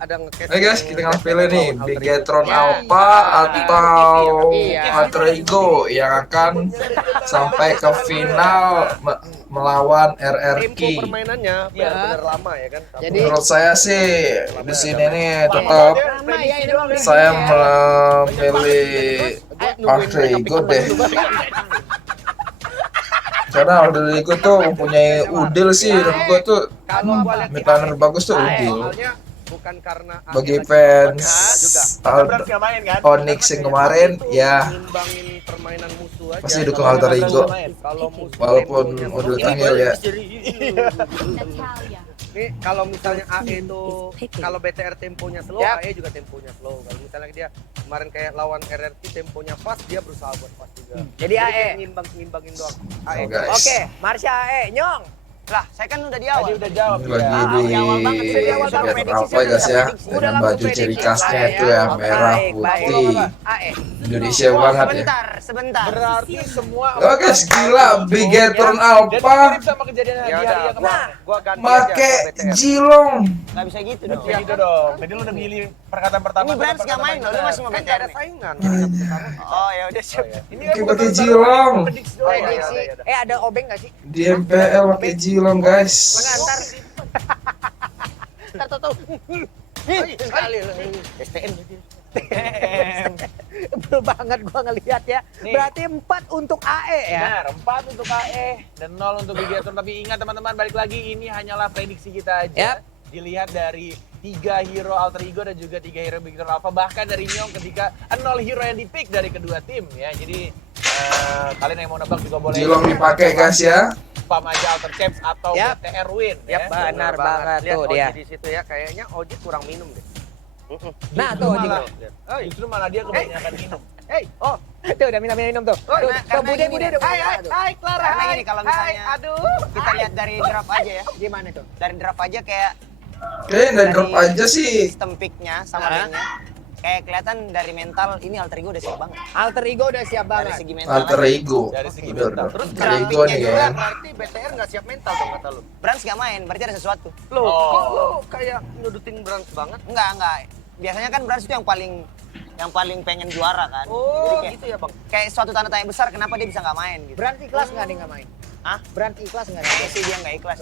ada nge-cast. Oke guys, kita akan pilih nih Bigetron Ya. Alpha atau Iya. Alter Ego yang akan sampai ke final melawan RR Tempo King. permainannya benar-benar lama ya kan. Jadi Menurut saya sih di sini nih tetap lama ya ini doang. saya memilih Alter Ego deh. Karena Alter Ego tuh mempunyai udil sih, menurut gue tuh Kalau gua lihat midlaner bagus tuh udil. awalnya bukan karena Bagi lagi fans juga. Brans nggak main kan? Onyx yang kemarin ya Ngimbangin permainan musuh aja. pasti dukung Alter Ego. Kalau musuh Walaupun temponya model bagus. tangil ya. Nih kalau misalnya AE itu kalau BTR temponya slow, Yap. AE juga temponya slow. Kalau misalnya dia kemarin kayak lawan RRQ temponya fast, dia berusaha buat fast juga. Jadi AE. kayak ngimbangin doang. AE. Oh, guys. Oke, Marsha AE, Nyong. Lah, saya kan udah di awal. Tadi udah jawab. Ini lagi di awal banget, di dari awal banget, Bigetron prediksi Alpha saya guys ya, udah prediksi. dengan Udah baju langsung ciri prediksi. khasnya AE itu ya merah Baik, baik. putih AE. Indonesia banget ya. Sebentar. Berarti semua. Oh guys gila Bigetron Dan Alpha mirip sama kejadian Ya di hari udah, yang kemarin. gua ganti make aja ke BTR. Jilong. Nggak bisa gitu dong. Ya gitu dong. Jadi lu udah milih perkataan pertama. Ini Brans nggak main loh, lu masih mau Kan BTR nggak ada nih. saingan. Oh ya udah siap. Ini Oke, pakai Jilong. prediksi doang. Prediksi. ya udah. Ada obeng nggak sih? Di MPL pakai Jilong guys. Mana antar? Ntar tahu. Sekali loh. STM. Betul banget gua ngelihat ya. Nih. Berarti 4 untuk AE ya. Benar, 4 untuk AE dan 0 untuk Bigetron. Tapi ingat teman-teman, balik lagi ini hanyalah prediksi kita aja. Yap. Dilihat dari 3 hero Alter Ego dan juga 3 hero Bigetron Alpha. Bahkan dari Nyong ketika 0 hero yang dipick dari kedua tim ya. Jadi kalian yang mau nebak juga boleh. Jilong dipakai guys ya. Spam aja Alter Champs atau Yap. BTR Win. Yap, ya. benar banget Lihat tuh Oji dia. di situ ya, kayaknya Oji kurang minum deh. Nah, Justru tuh malah, Oi. justru malah dia kebanyakan minum. Hey, oh, Tuh udah minum tuh. Oh, Tuh, nah, tuh Bude udah. hai Clara. Karena hai. gini, kalau Hai, misalnya aduh. kita lihat dari draft aja ya. Gimana tuh? Dari draft aja kayak Oke dari drop aja sih. sistem picknya sama lainnya. Kayak kelihatan dari mental ini Alter Ego udah siap banget. Alter Ego udah siap Dari banget. segi mental. Alter Ego. Dari segi Udah, mental. Terus Alter Ego grafiknya nih juga kan. Berarti BTR nggak siap mental dong kata lu. Brans gak main, berarti ada sesuatu. Loh, Oh. kok lu kayak nudutin Brans banget? Enggak. Biasanya kan Brans itu yang paling pengen juara kan. Oh, Jadi kayak, gitu ya, Bang. kayak suatu tanda tanya besar kenapa dia bisa nggak main gitu. Berarti ikhlas nggak dia nggak main? Hah? Berarti ikhlas nggak Kayaknya dia? sih dia nggak ikhlas.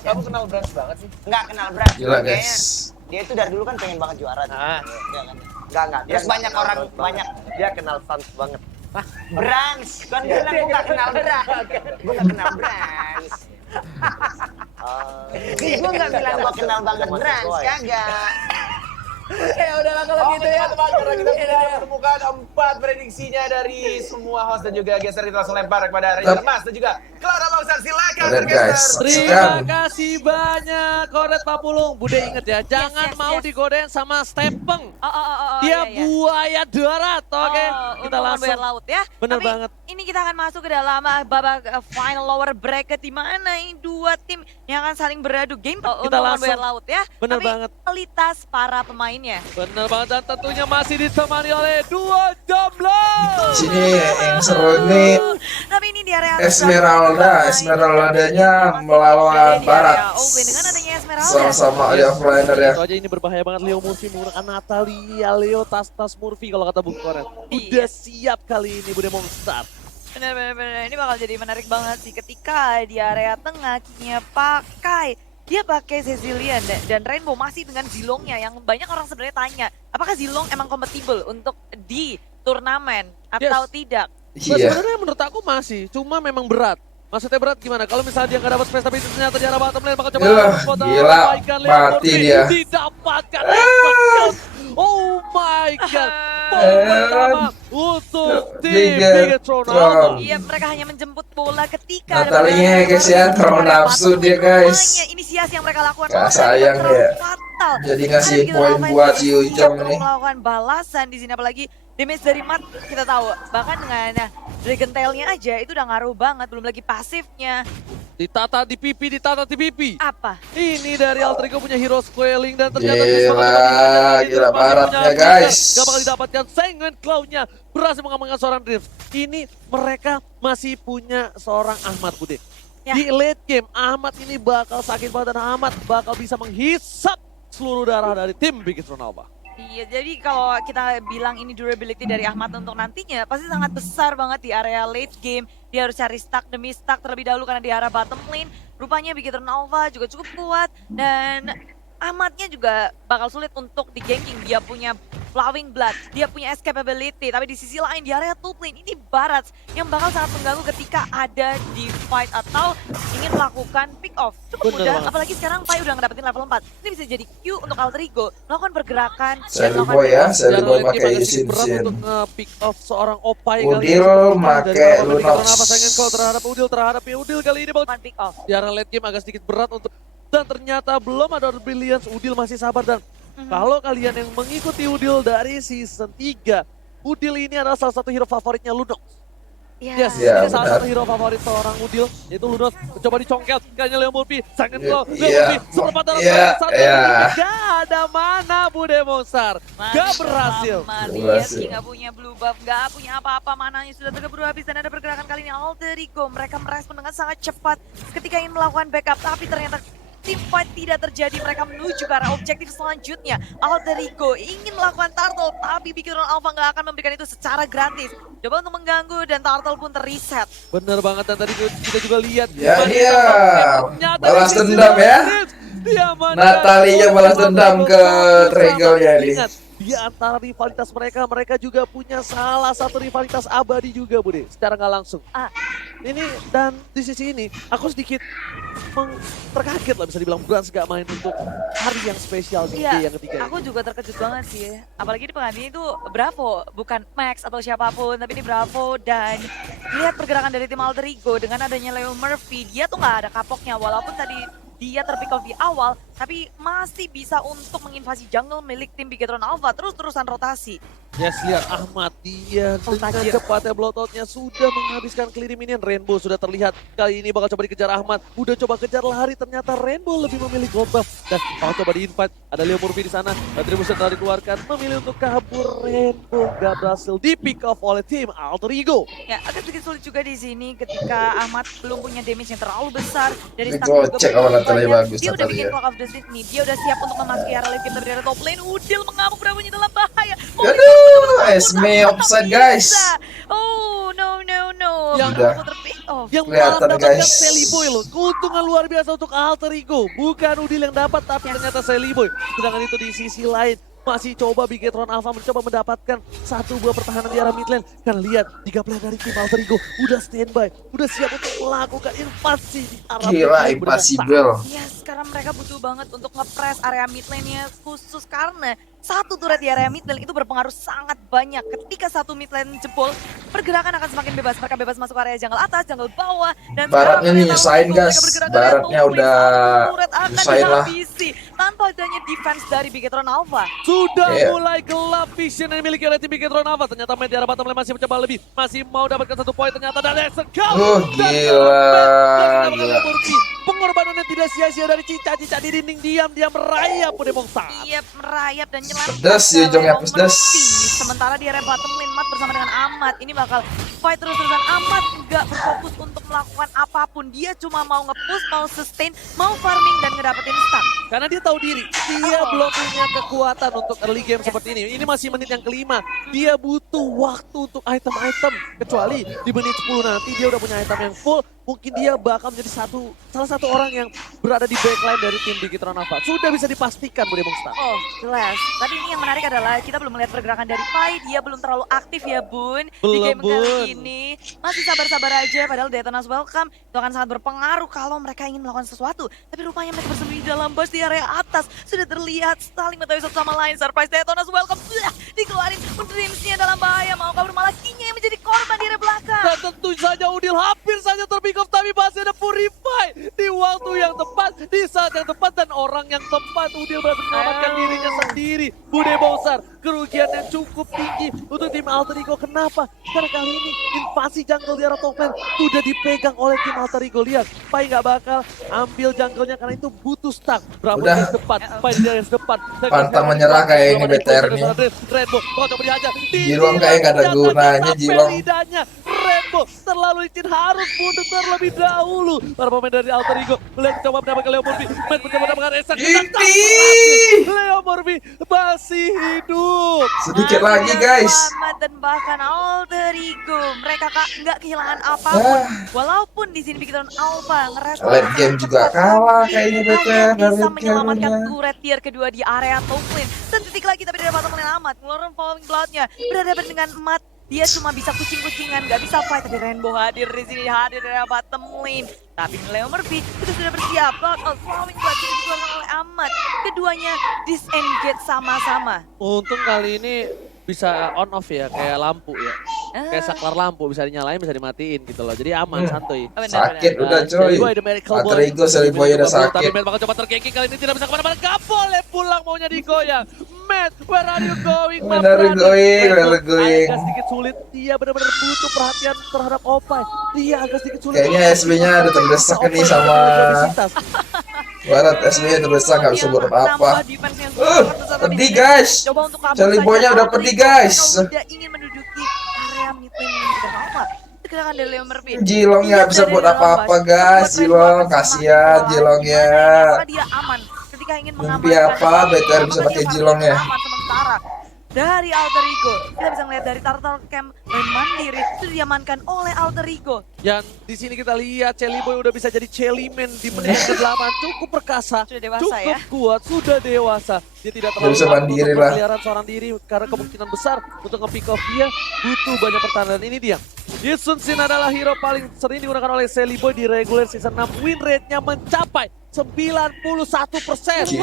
Kamu kenal Brans banget sih. Nggak kenal Brans. Gila Kayaknya guys. dia itu dari dulu kan pengen banget juara. Tuh. Ah. Iya kan? Enggak. Terus dia banyak nggak orang- kenal Brans banyak- banget. Dia kenal Sans banget. Brans, kan bilang gue nggak kenal Brans. Gue nggak kenal Brans. Gue nggak bilang gue kenal banget Brans, kagak. Ya udahlah kalau gitu ya. Teman-teman, karena kita sudah menemukan 4 prediksinya dari semua host dan juga geser, kita langsung lempar kepada Ranger Mas dan juga Clara Longsan. Silakan Lihat guys. bergeser. Saksikan. Terima kasih banyak Kodet Papulung. Bude inget ya, jangan mau digodain sama Stepeng. Dia buaya darat, oke? Kita langsung. laut ya. Bener Tapi banget. ini kita akan masuk ke dalam babak final lower bracket di mana ini dua tim yang akan saling beradu game untuk langsung. lawan laut ya. Bener Tapi banget. kualitas para pemainnya. Bener banget dan tentunya masih ditemani oleh 2 jomblo. Sini yang seru nih Tapi ini di area Esmeraldanya melawan Barat. dengan adanya Esmeralda. Sama-sama ada offliner ya. Itu aja ini berbahaya banget. Leo Murphy menggunakan Natalia, Leo tas-tas Murphy kalau kata Bung Koret. Udah siap kali ini Bude Monster. Bener. Ini bakal jadi menarik banget sih ketika di area tengah Kinya dia pakai Cecilian dan Rainbow masih dengan Zilongnya yang banyak orang sebenarnya tanya apakah Zilong emang kompatibel untuk di turnamen atau tidak. Iya. Sebenarnya menurut aku masih, cuma memang berat. Maksudnya berat gimana? Kalau misalnya dia nggak dapat space tapi ternyata di arah bottom lane bakal coba Gila, mati dia. Didapatkan execute. Oh my god. Poin pertama untuk tim Bigetron Alpha. Iya, mereka hanya menjemput bola ketika Natalia guys ya, terlalu nafsu dia guys. Semuanya inisiasi yang mereka lakukan Gak terlalu sayang ya. fatal. Jadi ngasih Ada poin Beagle buat Offense Yu siap Jong untuk nih. melakukan balasan di sini apalagi damage dari Mat kita tahu bahkan dengan Dragon Tail-nya aja itu udah ngaruh banget belum lagi pasifnya. Ditata di pipi, Apa? Ini dari Alter Ego punya hero scaling dan ternyata Gila baratnya guys. Gak bakal didapatkan Sanguine Claw-nya berhasil mengamankan seorang Dreams. Ini mereka masih punya seorang Ahmad Bude. Ya. Di late game Ahmad ini bakal sakit banget dan Ahmad bakal bisa menghisap seluruh darah dari tim Bigetron Alpha. Iya, jadi kalau kita bilang ini durability dari Ahmad untuk nantinya pasti sangat besar banget di area late game. Dia harus cari stack demi stack terlebih dahulu karena di arah bottom lane rupanya Bigetron Alpha juga cukup kuat dan Ahmadnya juga bakal sulit untuk di ganking. Dia punya Flowing Blood, dia punya escapability, tapi di sisi lain di area top lane ini Barats yang bakal sangat mengganggu ketika ada di fight atau ingin melakukan pick off. Cukup Bener mudah, banget. apalagi sekarang Pai udah ngedapetin level 4. Ini bisa jadi Q untuk Alter Ego melakukan pergerakan. dan Sally melakukan Boy ya, pick off. Sally Jarang Boy lagi pakai agak Lee sedikit berat Sin. untuk nge-pick off seorang Opai Udil make Lunox. Saingan call terhadap Udil kali ini bang. Melakukan pick off. Di arah late game agak sedikit berat untuk dan ternyata belum ada Brilliance. Udil masih sabar dan kalau kalian yang mengikuti Udil dari season 3, Udil ini adalah salah satu hero favoritnya Lunox. Ya. Yes, Ya, ini salah benar. satu hero favorit seorang Udil, yaitu Lunox. Mencoba dicongkel, kayaknya Leo Murphy, sangat Iya, gol. Leo iya, Murphy, seperempat dalam iya, satu, iya. gak ada mana Bude Monsar. Gak berhasil. Lihat nggak punya blue buff, nggak punya apa-apa, mananya sudah terkeburu habis dan ada pergerakan kali ini Alter Ego. Mereka merespon dengan sangat cepat ketika ingin melakukan backup, tapi ternyata team fight tidak terjadi. Mereka menuju ke arah objektif selanjutnya. Alter Ego ingin melakukan turtle, tapi Bigetron Alpha nggak akan memberikan itu secara gratis. Coba untuk mengganggu dan turtle pun terreset. Bener banget dan tadi kita juga lihat. Ya, gimana dia ternyata balas di sisi dendam ya. lain, dia mana- Natalia balas dendam ke Triggle ya ini. Ingat, di antara rivalitas mereka juga punya salah satu rivalitas abadi juga Bude, secara nggak langsung. Ini dan di sisi ini aku sedikit terkaget lah bisa dibilang Brans gak main untuk hari yang spesial di day yang ketiga. Aku juga terkejut banget sih. Apalagi di pengganti itu Bravo, bukan Max atau siapapun, tapi ini Bravo dan lihat pergerakan dari tim Alter Ego dengan adanya Leo Murphy, dia tuh nggak ada kapoknya walaupun tadi dia terpick off di awal, tapi masih bisa untuk menginvasi jungle milik tim Bigetron Alpha, terus-terusan rotasi. Yes, lihat Ahmad dia dengan tajir. cepatnya blotoutnya sudah menghabiskan clearing minion. Rainbow sudah terlihat kali ini bakal coba dikejar Ahmad. Udah coba kejar lari, ternyata Rainbow lebih memilih gold buff dan bakal coba di-invite. Ada Leo Murphy di sana, retribution telah dikeluarkan, memilih untuk kabur. Rainbow gak berhasil di pick off oleh tim Alter Ego. Ya, agak sedikit sulit juga di sini ketika Ahmad belum punya damage yang terlalu besar dari Ini stack juga gocek belum awal Natalia banyak. bagus, Dia udah bikin Natalia. Clock of Destiny, dia udah siap untuk memasuki area late game dari top lane. Udil mengamuk, Bravonya dalam bahaya. Aduh, Esme offside guys. Oh, no. Yang Udah. Bravo ter-pick off. Yang Kelihatan, malah mendapatkan guys. Sally Boy loh. Keuntungan luar biasa untuk Alter Ego. Bukan Udil yang dapat, tapi ternyata Sally Boy. Sedangkan itu di sisi lain, masih coba Bigetron Alpha mencoba mendapatkan satu buah pertahanan di arah mid lane. Kan lihat, 3 player dari tim Alter Ego udah standby. Udah siap untuk melakukan invasi di arah mid Gila, lane. impossible. Ya, sekarang mereka butuh banget untuk nge-press area mid lane-nya khusus karena satu turret di area mid lane itu berpengaruh sangat banyak. Ketika satu mid lane jebol, pergerakan akan semakin bebas. Mereka bebas masuk area jungle atas, jungle bawah. Dan Baratnya sekarang nih mereka nyusahin, mereka guys. bergerak ke area Baratnya top lane. udah Satu turret akan nyusahin lah. dihabisi tanpa adanya defense dari Bigetron Alpha. Sudah Iya. mulai gelap vision yang dimiliki oleh tim Bigetron Alpha. Ternyata main di arah bottom lane masih mencoba lebih. Masih mau dapatkan 1 poin ternyata dan sekali. Gila. Pengorbanan yang tidak sia-sia dari Cica-Cica di dinding diam-diam merayap Bude Mongsa. Iya, merayap dan nyelam. Pedas ya, Jongnya, pedas. Sementara di area bottom lane, Mat bersama dengan Ahmad. Ini bakal fight terus-terusan. Ahmad nggak berfokus untuk melakukan apapun. Dia cuma mau nge-push, mau sustain, mau farming dan ngedapetin stun. Karena dia tahu diri, dia belum punya kekuatan untuk early game seperti ini. Ini masih menit yang kelima. Dia butuh waktu untuk item-item. Kecuali di menit 10 nanti dia udah punya item yang full. Mungkin dia bakal menjadi salah satu orang yang berada di backline dari tim Bigetron Alpha. Sudah bisa dipastikan Bude Mongsa. Oh, jelas. Tapi ini yang menarik adalah kita belum melihat pergerakan dari Pai. Dia belum terlalu aktif ya, Bun. Di Belum, game kali Bun. ini. Masih sabar-sabar aja. Padahal Detona's Welcome itu akan sangat berpengaruh kalau mereka ingin melakukan sesuatu. Tapi rupanya mereka bersembunyi di dalam bus di area atas. Sudah terlihat saling mengetahui satu sama lain. Surprise Detona's Welcome. Dikeluarin. Dreams-nya dalam bahaya. Mau kabur malah Kinya yang menjadi korban di area belakang. Dan tentu saja Udil hampir saja terpick off, tapi masih ada Purify di waktu yang tepat, di saat yang tepat, dan orang yang tepat. Udil berhasil menyelamatkan dirinya sendiri. Bude Monsar, kerugian yang cukup tinggi untuk tim Alter Ego. Kenapa? Karena kali ini invasi jungle di arah top lane sudah dipegang oleh tim Alter Ego. Lihat, Pai nggak bakal ambil jungle-nya karena itu butuh stack. Bravo Udah. di depan, Pai di garis depan. Pantang menyerah kayak ini BTR nih. Rainbow, kau coba dihajar. Jiruang kayak nggak ada gunanya, Jiruang. Lidahnya Rainbow terlalu licin, harus mundur terlebih dahulu. Para pemain dari Alter Ego melihat coba mendapatkan Leo Morbi. Matt mencoba mendapatkan Esak. Leo Morbi masih hidup. Sedikit lagi guys. Selamat dan bahkan Alter Ego. Mereka nggak kehilangan apapun. Walaupun di sini Victor Alpha ngerespon. Late game juga kalah kayaknya BTR Hanya bisa dari menyelamatkan gamenya. turret tier kedua di area top lane. Dan detik lagi tapi tidak dapat menyelamat. Ngeluarin following blood-nya. Berhadapan dengan Matt. Dia cuma bisa kucing-kucingan, nggak bisa fight. Tapi Rainbow hadir di sini, hadir dari bottom lane. Tapi Leo Morbi itu sudah bersiap. Following blood dikeluarkan oleh Ahmad. Keduanya disengage sama-sama. Untung kali ini bisa on off ya, kayak lampu ya. Kayak saklar lampu, bisa dinyalain, bisa dimatiin gitu loh. Jadi aman, santuy. Sakit udah coy. Alter Ego Celiboy udah sakit. Matt bakal coba terkengking kali ini, tidak bisa kemana-mana. Gak boleh pulang, maunya digoyang. Matt, where are you going? Where are you going? Where are you going? Agak sedikit sulit, dia benar-benar butuh perhatian terhadap Opay. Dia agak sedikit sulit. Kayaknya SB-nya ada terdesak nih sama Barat. SB-nya terdesak, nggak bisa buat apa-apa. Pedih guys. Celiboynya udah pedih guys. Udah ingin menduduki area mid lane ini juga apa? Kedatangan dari Leo Morbi. Jilong nggak bisa buat apa-apa guys. Jilong kasihan Jilongnya. Karena dia aman ketika ingin Mimpi mengamankan. apa BTR bisa pakai Jilong ya? Aman sementara dari Alter Ego. Kita bisa melihat dari Turtle Camp main mandiri itu diamankan oleh Alter Ego. Dan di sini kita lihat Celiboy udah bisa jadi Celiman di menit ke-8. Cukup perkasa, Sudah dewasa cukup ya. kuat, sudah dewasa. Dia tidak terlalu bisa takut mandiri untuk lah. berkeliaran seorang diri karena kemungkinan besar untuk nge-pick off dia butuh banyak pertahanan. Ini dia. Yisun Sin adalah hero paling sering digunakan oleh Celiboy di regular season 6. Win rate-nya mencapai 91%. Gila,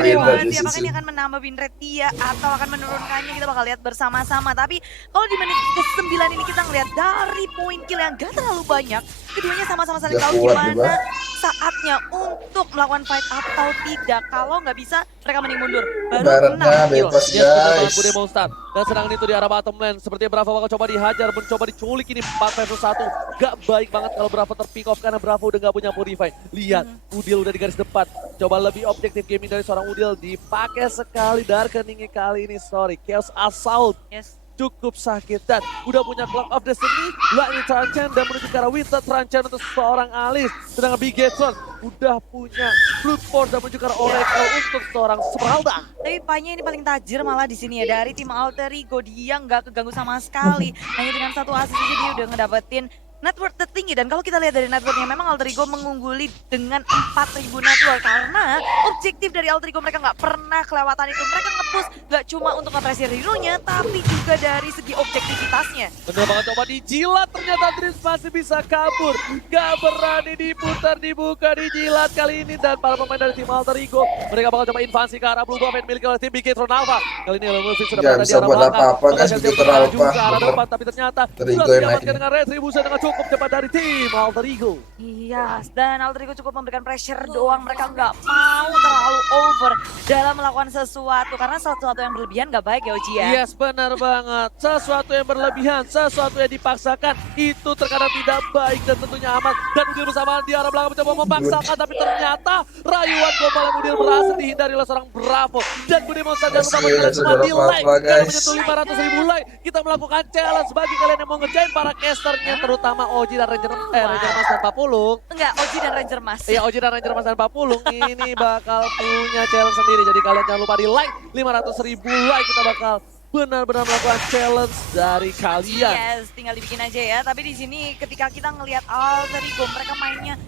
win rate Dia apakah season. ini akan menambah win rate dia atau akan menurunkannya, kita bakal lihat bersama-sama. Tapi kalau di menit ke-9 ini kita ngelihat dari poin kill yang gak terlalu banyak, keduanya sama-sama saling Gak tahu kuat gimana juga. saatnya untuk melakukan fight atau tidak. Kalau nggak bisa, mereka mending mundur. Baru Baratnya menang. bebas Yes, betul banget guys. Bude Monster. Dan serangan itu di arah bottom lane. Seperti Bravo bakal coba dihajar, mencoba diculik ini 4 versus 1. Gak baik banget kalau Bravo terpick off karena Bravo udah gak punya Purify. Lihat, Udil udah di garis depan. Coba lebih objektif gaming dari seorang Udil. Dipakai sekali Darkeningnya kali ini. Sorry, Chaos Assault. Yes. Cukup sakit dan udah punya Clock of Destiny, Lightning Tranchan dan menuju ke arah Winter Tranchan untuk seorang Alice. Sedangkan Big Getson udah punya Brute Force dan menuju ke arah Oracle untuk seorang Smeralda. Tapi Panya ini paling tajir malah di sini ya, dari tim Alter Ego. Dia nggak keganggu sama sekali. Hanya dengan satu assist aja dia udah ngedapetin network tertinggi. Dan kalau kita lihat dari networknya, memang Alter Ego mengungguli dengan 4.000 network. Karena objektif dari Alter Ego mereka nggak pernah kelewatan itu. Mereka nge-push nggak cuma untuk nge-pressure hero-nya, tapi juga dari segi objektivitasnya. Bener banget, coba dijilat, ternyata Driz masih bisa kabur. Gak berani diputar, dibuka, dijilat kali ini. Dan para pemain dari tim Alter Ego, mereka bakal coba invasi ke arah Blue Buff yang dimiliki oleh tim Bigetron Alpha. Kali ini Lemovic sudah Gak berada di bisa arah buat belakang. apa-apa, guys, Bahkan Bigetron dia Alpha. ke arah depan, tapi ternyata Alter Ego sudah yang diamankan naik. dengan Retribution dengan cukup cepat dari tim Alter Ego. Iya, dan Alter Ego cukup memberikan pressure doang. Mereka nggak mau terlalu over dalam melakukan sesuatu. Karena sesuatu yang berlebihan nggak baik ya Oji ya. Yes, benar banget. Sesuatu yang berlebihan, sesuatu yang dipaksakan, itu terkadang tidak baik dan tentunya amat. Dan Udil bersamaan di arah belakang mencoba memaksakan, tapi ternyata rayuan gomalan Udil berhasil dihindari oleh seorang Bravo. Dan Bude Monster jangan lupa Yes, bagi semua sudah di like. apa-apa, Kalau guys. menyentuh 500.000 like, kita melakukan challenge bagi kalian yang mau ngerjain para casternya, terutama Oji dan Ranger Mas dan Papulung. Enggak, Oji dan Ranger Mas. Iya, Oji dan Ranger Mas dan Papulung ini bakal punya challenge sendiri. Jadi kalian jangan lupa di like, 500.000 like kita bakal benar-benar melakukan challenge dari kalian. Yes, tinggal dibikin aja ya. Tapi di sini ketika kita ngelihat Alter Ego, mereka mainnya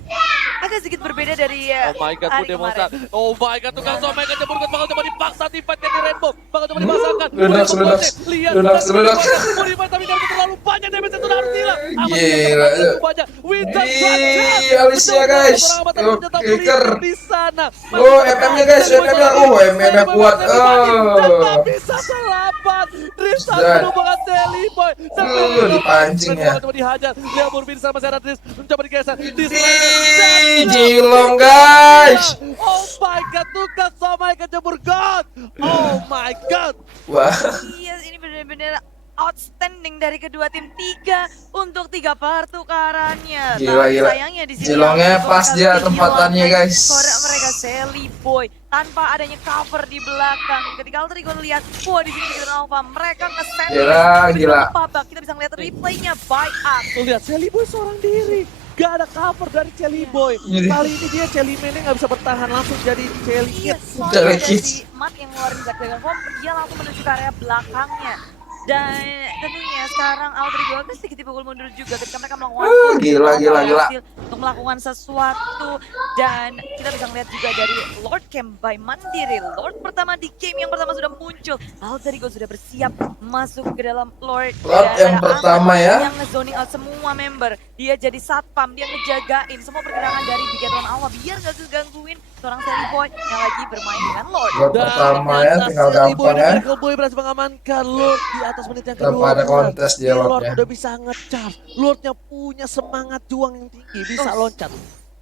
agak sedikit berbeda dari Oh my god, hari Bude Monster. kemarin. Oh my god, tukang somai kan jebur bakal coba dipaksa di-fight-nya di Rainbow. Bakal coba dipaksakan. Lunox, Lunox. Lihat, Lunox, Lunox. Purify tapi kalau terlalu banyak damage itu harus hilang. Gila, Banyak. Winter Ih, Alicia, guys. Kicker. Di sana. Oh, MM-nya guys, MM-nya. Oh, MM-nya kuat. Oh. Bisa selamat. Driz Sudah. satu bukan Celiboy. Dipancing ya. Coba dihajar. Leo Murbin sama Sarah Driz mencoba digeser. Ih, Jilong guys. Oh my god, tukang somai kejebur god. Oh my god. Wah. Yes, ini benar-benar outstanding dari kedua tim. 3 untuk 3 pertukarannya. Gila, Tapi gila. sayangnya di sini Jilongnya Alter Ego pas bakal dia kehilangan tempatannya, guys. skor mereka Celiboy tanpa adanya cover di belakang. Ketika Alter Ego lihat, wah di sini Big Alpha mereka nge-send Gila. babak. Kita bisa ngeliat replaynya by Up. Tuh lihat, Shelly Boy seorang diri. Gak ada cover dari Shelly Boy. Jadi- Kali ini dia Shelly Man-nya gak bisa bertahan, langsung jadi Shelly Iya, Kids. soalnya Jelly dari Kids. Matt yang ngeluarin Zack Dragon Form, dia langsung menuju ke area belakangnya. Dan tentunya sekarang Alter Ego agak sedikit dipukul mundur juga ketika mereka melakukan gila. berhasil untuk melakukan sesuatu. Dan kita bisa ngeliat juga dari Lord Camp by Mandiri. Lord pertama di game yang pertama sudah muncul. Alter Ego sudah bersiap masuk ke dalam Lord. Lord Dan yang ada pertama Angga ya. yang nge-zoning out semua member. Dia jadi satpam, dia ngejagain semua pergerakan dari Bigetron Alpha biar gak kegangguin seorang Shelly Boy yang lagi bermain dengan Lord. Lord pertama ya, ternyata tinggal Shelly Boy gampang dan ya. Miracle Boy berhasil mengamankan Lord di atas menit yang Tanpa kedua. ada kontes dia Lord Lordnya. udah bisa nge-charge. Lordnya punya semangat juang yang tinggi, bisa loncat.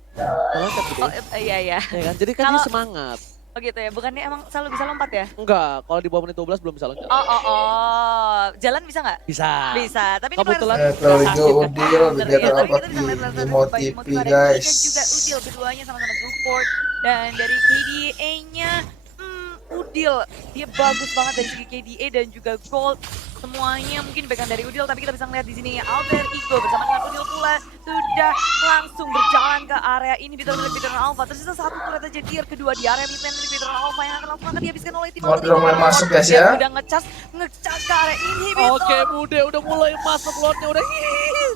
Bisa loncat gitu Oh, ya. iya. Ya kan? Jadi kan dia Kalau- semangat. Oh gitu ya, bukannya emang selalu bisa lompat ya? Enggak, kalau di bawah menit 12 belum bisa loncat. Oh. Jalan bisa nggak? Bisa. Bisa, tapi ini Kebetulan Kalau sakit itu kan. Udil, Bener, Bigetron ya, tapi Alpha kita bisa ngeliat di MotoGP guys. Dan juga Udil, keduanya sama-sama support. Dan dari KDA-nya, Udil, dia bagus banget dari segi KDA dan juga gold. Semuanya mungkin dipegang dari Udil, tapi kita bisa ngeliat di sini Alter Ego bersama dengan Udil pula sudah langsung berjalan ke area ini Bigetron Alpha. Tersisa satu turret aja tier kedua di area mid lane Bigetron Alpha yang akan dihabiskan oleh tim Lord udah mulai masuk guys ya. Udah ngecas ke area inhibitor. Oke Bude udah mulai masuk Lordnya udah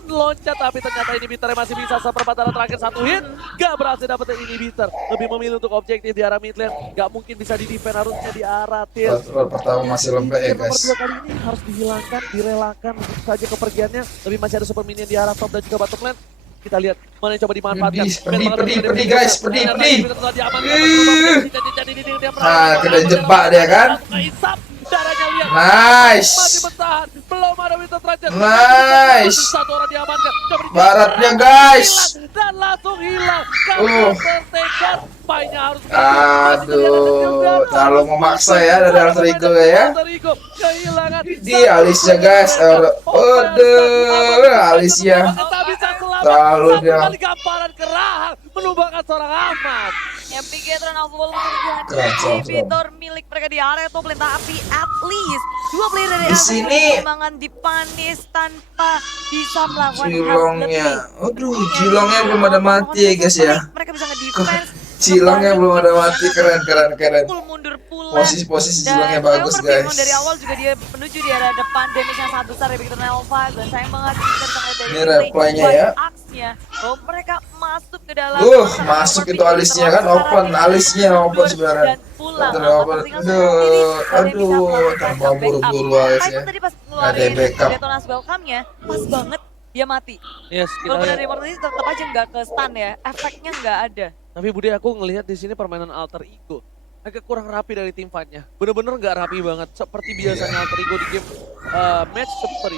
loncat tapi ternyata inhibitornya masih bisa seperempatan terakhir satu hit gak berhasil dapetin inhibitor, lebih memilih untuk objektif di arah mid lane, gak mungkin bisa di defend, harusnya di arah tier. Lord pertama masih lembek ya Tier nomor guys. 2 kali ini harus dihilangkan, direlakan begitu saja kepergiannya, lebih masih ada super minion di arah top dan juga bottom lane. Kita lihat mana yang coba dimanfaatkan. Pedih guys, pedih. Nah, kena jebak dia kan. Darahnya lihat. Nice. Masih bertahan. Belum ada Winter Trajan. Nice. Satu orang diamankan. Coba di- Baratnya guys. Dan langsung hilang. Uh. Tertekan. Mainnya harus. Aduh, terlalu memaksa ya dari Alter Ego ya. Alter Ego kehilangan. Di Alicia guys. Aduh, Alicia. Tak bisa selamat. Terlalu Satu dia. kali gamparan kerahang menumbangkan seorang Ahmad. Yang Bigetron Alpha walaupun menjadi Keren. inhibitor milik mereka di area top lane, tapi at least dua player dari Di Alpha sini. perkembangan dipanis tanpa bisa melakukan hal Cilongnya. lebih. Aduh, Cilongnya belum ada mati ya guys ya. Mereka bisa nge-defense. Cilongnya belum ada mati, keren. Full mundur pula. Posisi Cilongnya Dan bagus Trevor Pimon guys. dari awal juga dia menuju di area depan, damage yang sangat besar dari Bigetron Alpha. Dan sayang banget kita bisa ngeliat dari Ini replaynya ya. Axe-nya, bahwa mereka masuk ke dalam Masuk itu alisnya kan, open, alisnya open sebenarnya. dan pulang. Betul, Alpha open. tinggal satu diri, dan dia bisa Aduh, melakukan terbang backup. buru-buru alisnya. Python tadi pas Ada ngeluarin backup. Detonas welcome-nya, pas banget dia mati. Yes, kita Walaupun lihat. dari Immortality tetap aja nggak ke stun ya, efeknya nggak ada. Tapi Budi, aku ngelihat di sini permainan Alter Ego agak kurang rapi dari tim fight-nya. Bener-bener nggak rapi banget seperti biasanya Alter Ego di game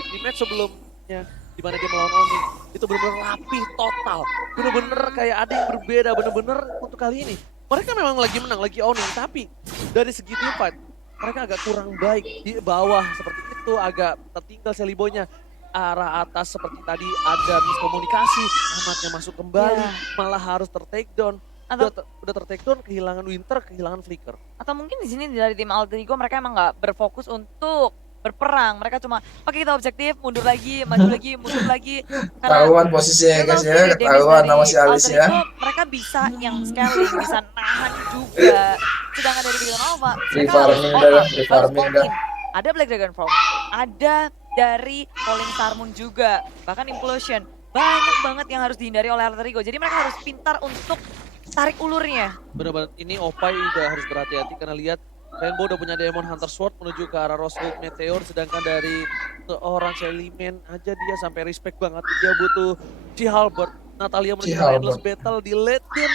di match sebelumnya di mana dia melawan Oni. Itu bener-bener rapi total. Bener-bener kayak ada yang berbeda, bener-bener untuk kali ini. Mereka memang lagi menang, lagi owning, tapi dari segi tim fight mereka agak kurang baik di bawah seperti itu, agak tertinggal Shelly Boy-nya. Arah atas seperti tadi ada miskomunikasi, Ahmadnya masuk kembali, malah harus ter-take down. Udah ter-take down, kehilangan Winter, kehilangan Flicker. Atau mungkin di sini dari tim Alter Ego mereka emang nggak berfokus untuk berperang. Mereka cuma oke kita objektif, mundur lagi, maju lagi, mundur lagi. Ketahuan posisinya kita guys tahu ya, sendiri ketahuan damage nama dari si Alice Alter ya. Ego, mereka bisa yang scaling, bisa nahan juga. Sedangkan dari Bigetron Alpha, Free mereka farming all dah, out, free harus farming all dah. in. Ada Black Dragon Form, ada dari Falling Star Moon juga, bahkan Implosion. Banyak banget yang harus dihindari oleh Alter Ego. Jadi mereka harus pintar untuk tarik ulurnya. Bener-bener ini Opai udah harus berhati-hati karena lihat Rainbow udah punya Demon Hunter Sword menuju ke arah Rosewood Meteor, sedangkan dari seorang Shelly Man aja dia sampai respect banget. Dia butuh She-Halberd. Natalia menuju ke Endless Battle di late game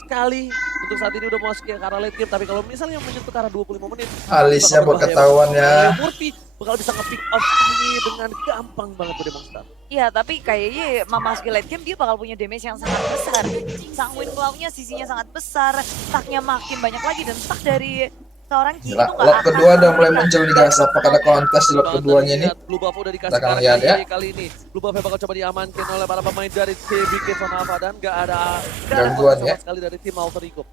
sekali. Untuk saat ini udah mau ke arah late game, tapi kalau misalnya menyentuh ke arah 25 menit. Alisnya buat ketahuan ya. Murphy bakal bisa nge-pick off ini dengan gampang banget Bude Monster. Iya, tapi kayaknya memasuki late game dia bakal punya damage yang sangat besar. Sanguine Claw-nya sisinya sangat besar, stack-nya makin banyak lagi dan stack dari seorang Ki itu Gila, nggak lot akan kedua udah mulai terlalu muncul nih guys. Apakah ada kontes di lot keduanya nih? Blue buff udah dikasih Kita akan ke lihat ya. kali ini. Blue buff bakal coba diamankan oleh para pemain dari TBK Son Alpha dan gak ada Gangguan sama ya. sekali dari tim Alter Ego.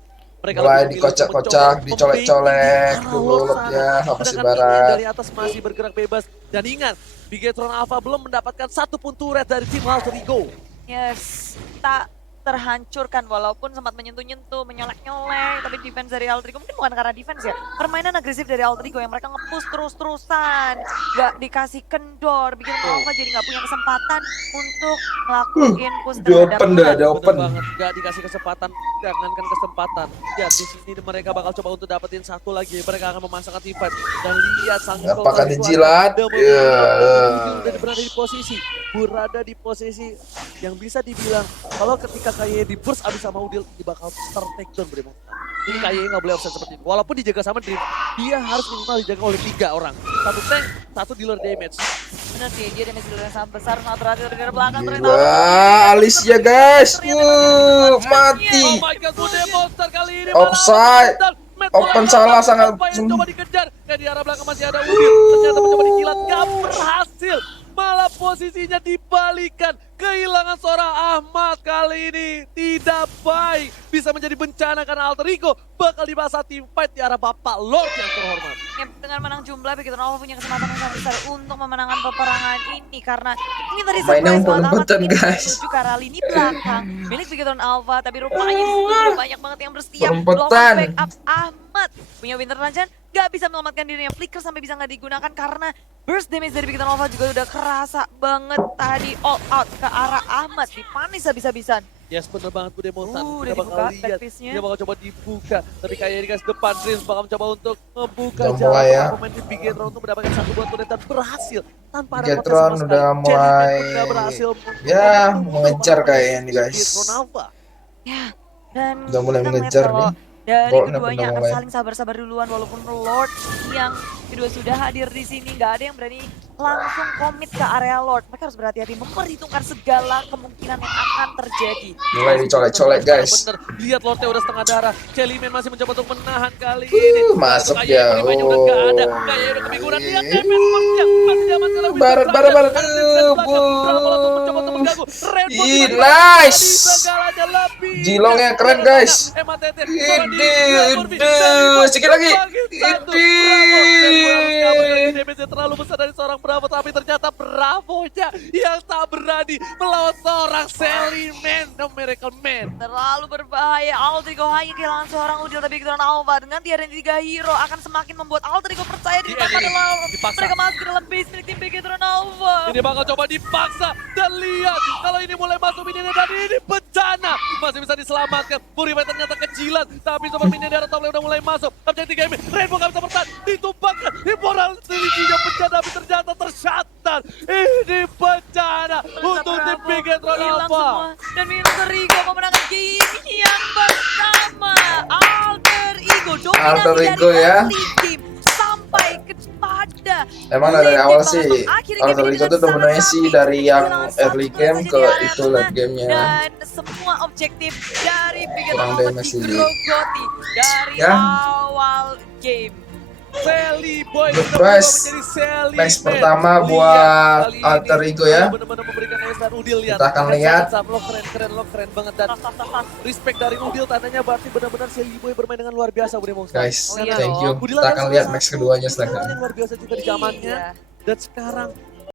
Mereka mulai lebih memilih dikocak-kocak, mencoba dicolek-colek membaiking dulu arah lotnya sana. Hapsi Sedangkan minion Barat. dari atas masih bergerak bebas. Dan ingat, Bigetron Alpha belum mendapatkan satu pun turret dari tim Alter Ego. Yes, tak terhancurkan walaupun sempat menyentuh-nyentuh, menyolek-nyolek, tapi defense dari Alter Ego mungkin bukan karena defense ya, permainan agresif dari Alter Ego yang mereka nge-push terus-terusan, gak dikasih kendor, bikin Alpha jadi gak punya kesempatan untuk ngelakuin push Di open dah, di Bener open. banget, gak dikasih kesempatan, jangankan kesempatan. Ya di sini mereka bakal coba untuk dapetin satu lagi, mereka akan memasangkan team fight. Dan lihat sang Apakah dijilat? Ya. Udah berada di posisi yang bisa dibilang kalau ketika kayak di burst abis sama Udil dia bakal start takedown bro. Ini kayaknya nggak boleh offset seperti itu. Walaupun dijaga sama Dream, dia harus minimal dijaga oleh 3 orang. Satu tank, satu dealer damage. Bener sih, dia damage dealer yang sangat besar, sangat berhasil dari belakang. Wah, Alicia guys. Mati. Oh my god, Bude Monster kali ini Offside. Open salah sangat. yang coba dikejar. Kayak di arah belakang masih ada Udil. Ternyata mencoba dikilat, gak berhasil. Malah posisinya dibalikan. Kehilangan seorang Ahmad kali ini tidak baik. Bisa menjadi bencana karena Alter Ego bakal dibahas tim fight di arah Bapak Lord yang terhormat. Ya, dengan menang jumlah, Bigetron Alpha punya kesempatan yang sangat besar untuk memenangkan peperangan ini karena ini tadi Mainnya surprise banget umpet-umpetan, ini guys. menuju ke arah lini belakang milik Bigetron Alpha, tapi rupanya di situ udah banyak banget yang bersiap. Umpetan. Lolos backup Ahmad punya Winter Rajan gak bisa menyelamatkan dirinya. Flicker sampai bisa nggak digunakan karena burst damage dari Bigetron Alpha juga udah kerasa banget tadi, all out ke arah Ahmad, dipanis habis-habisan. Yes, bener banget Bude Monster. Udah Kita bakal dibuka lihat. backpiece-nya. Dia bakal coba dibuka. Tapi kayaknya di guys depan Dreams bakal mencoba untuk membuka Udah jalan mulai ya. untuk pemain tim Bigetron untuk mendapatkan satu buah turret dan berhasil. Tanpa ada Bigetron kontes sama sekali. udah Jellyman mulai, udah berhasil ya, mengejar kayaknya nih, guys. Bigetron Alpha. Ya, dan Udah mulai kita mengejar melihat kalau nih. dari Boltnya keduanya udah akan mulai. saling sabar-sabar duluan walaupun Lord yang kedua sudah hadir di sini, nggak ada yang berani langsung komit ke area Lord. Mereka harus berhati-hati memperhitungkan segala kemungkinan yang akan terjadi. Mulai dicolek-colek guys. Bener, lihat Lordnya udah setengah darah. Jellyman masih mencoba untuk menahan kali ini. Masuk Kayaknya jauh. Purify-nya udah nggak ada. Kayaknya udah kebingungan. Lihat DPS Fox-nya. Masih dia masih lebih Barat, bergerak. barat. Ada Dreams di belakang. Bravo untuk mencoba untuk mengganggu. Rainbow Ih, tiba-tiba nice. di segalanya lebih. Jilongnya keren, guys. MATT. Sedikit lagi. Damage-nya terlalu besar dari seorang Bravo, tapi ternyata Bravo-nya yang tak berani melawan seorang Sally Man, the Miracle Man. Terlalu berbahaya. Alter Ego hanya kehilangan seorang Udil, tapi Bigetron Alpha dengan tiada 3 hero akan semakin membuat Alter Ego percaya diri tanpa Ini, dalam. dipaksa. Mereka masuk ke dalam base milik tim Bigetron Alpha. Ini bakal coba dipaksa dan lihat kalau ini mulai masuk minion dan ini bencana. Masih bisa diselamatkan. Purify ternyata kejilat, tapi super minion dari top lane udah mulai masuk. Objektif game Rainbow gak bisa bertahan, ditumpangkan. Moral tingginya bencana, tapi ternyata tersatar. Ini bencana untuk tim Bigetron Hilang Alpha. semua. Dan Alter Ego memenangkan game yang pertama. Alter Ego dominasi Alter Ego dari ya. early game sampai kepada Emang dari late awal game sih bahkan akhir game Alter ini Ego tuh dengan dominasi sangat dari rapi. yang Kehilangan early satu game saja ke di area itu tengah. late gamenya. Dan semua objektif dari Bigetron Kurang Alpha damage sih. digerogoti dari Ya. awal game. Sally Boy The sudah best berubah menjadi Sally match Man. pertama Lihat, buat kali ini Alter Ego ya. benar-benar memberikan Estan Udil lihat. Kita akan lihat. Lo keren banget dan respect dari Udil, tandanya berarti benar-benar Sally Boy bermain dengan luar biasa Bude Monster. Guys, Oh iya thank you. Udil Kita adalah akan lihat salah match satu keduanya pemain selanjutnya. yang luar biasa juga di zamannya. Iya. Dan sekarang